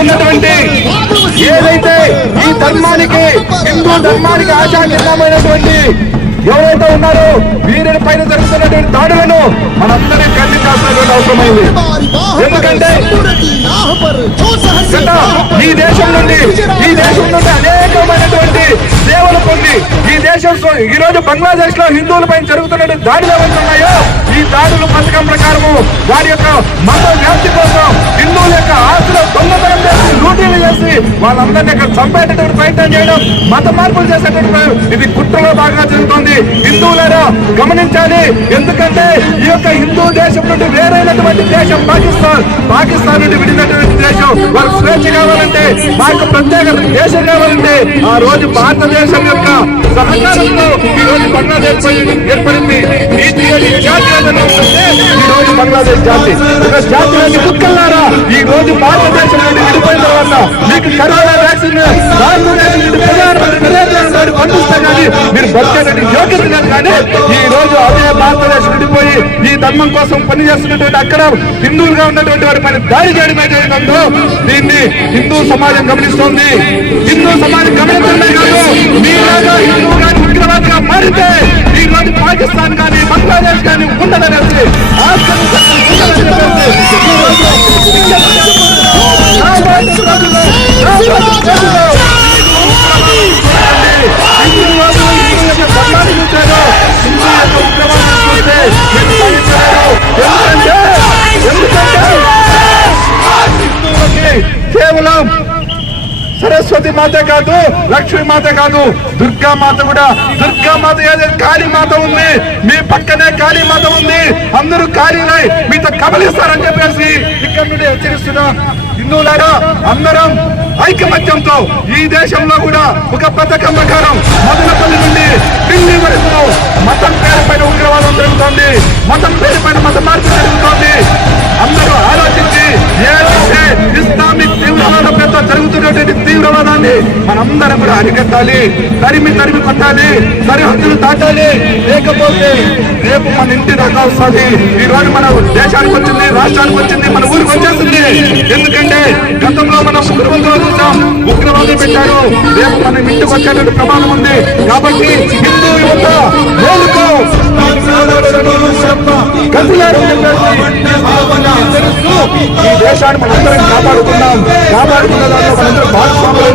ఉన్నటువంటి ఏదైతే ఈ ధర్మానికి హిందూ ధర్మానికి ఆచార్యమైనటువంటి ఎవరైతే ఉన్నారో వీరిని పైన జరుగుతున్నటువంటి దాడులను మనందరం ఖండించాల్సినటువంటి అవసరమైంది. ఎందుకంటే ఈ దేశం నుండి ఈ దేశం నుండి అనేకమైనటువంటి సేవలు పొంది ఈ దేశం ఈ రోజు బంగ్లాదేశ్లో హిందువులపై జరుగుతున్నటువంటి దాడులు ఏవైతే ఉన్నాయో ఈ దాడుల పథకం ప్రకారము వారి యొక్క మత వ్యాప్తి కోసం హిందువుల యొక్క వాళ్ళందరినీ ఇక్కడ చంపేటటువంటి ప్రయత్నం చేయడం మత మార్పులు చేసేటటువంటి ఇది కుట్రలో బాగా జరుగుతుంది. హిందువులారా గమనించాలి. ఎందుకంటే ఈ యొక్క హిందూ దేశం నుండి వేరైనటువంటి దేశం పాకిస్తాన్. పాకిస్తాన్ నుండి విడినటువంటి దేశం. వారికి స్వేచ్ఛ కావాలంటే మాకు ప్రత్యేక దేశం కావాలంటే ఆ రోజు భారతదేశం యొక్క సహకారంలో ఈ రోజు బంగ్లాదేశ్ ఏర్పడింది. నీతి జాతి ఈ రోజు బంగ్లాదేశ్ జాతి. ఒక జాతి కుక్కల్లారా మీకు కరోనా వ్యాక్సిన్ కానీ మీరు బతికేటువంటి యోగ్యత లేదు కానీ ఈ రోజు అదే భారతదేశం విడిపోయి ఈ ధర్మం కోసం పనిచేస్తున్నటువంటి అక్కడ హిందువులుగా ఉన్నటువంటి వారి పైన దాడి చేయడం ఏదైతుందో దీన్ని హిందూ సమాజం గమనిస్తోంది. హిందూ సమాజం గమనించడమే కాదు మీలాగా హిందువు కానీ ఉగ్రవాదిగా మారితే ఈ రోజు పాకిస్తాన్ కానీ బంగ్లాదేశ్ కానీ ఉండదనేసి సరస్వతి మాత కాదు లక్ష్మీ మాత కాదు దుర్గా మాత కూడా. దుర్గా మాత కాళీ మాత ఉంది. మీ పక్కనే కాళీ మాత ఉంది. అందరూ కాళీలై మీతో కబలిస్తారని చెప్పేసి ఇక్కడ నుండి హెచ్చరిస్తున్నా. హిందువులారా అందరం ఐకమత్యంతో ఈ దేశంలో కూడా ఒక పథకం ప్రకారం మదనపల్లి నుండి ఢిల్లీ వరకు మతం పేరు పైన ఉగ్రవాదం జరుగుతుంది మతం పేరు అందరం కూడా అరికట్టాలి తరిమి తరిమి కొట్టాలి సరిహద్దులు దాటాలి. లేకపోతే రేపు మన ఇంటి దాకా వస్తుంది. ఈ రోజు మన దేశానికి వచ్చింది రాష్ట్రానికి వచ్చింది మన ఊరికి వచ్చేస్తుంది. ఎందుకంటే గతంలో మనం ఉగ్రవాదులు చూసాం ఉగ్రవాదులు పెట్టారు. రేపు మన ఇంటికి వచ్చేటువంటి ప్రమాదం ఉంది. కాబట్టి హిందూ యువత ఈ దేశాన్ని మనందరం కాపాడుకుందాం. కాపాడుకున్న దాంట్లో మనందరం భాగస్వాములు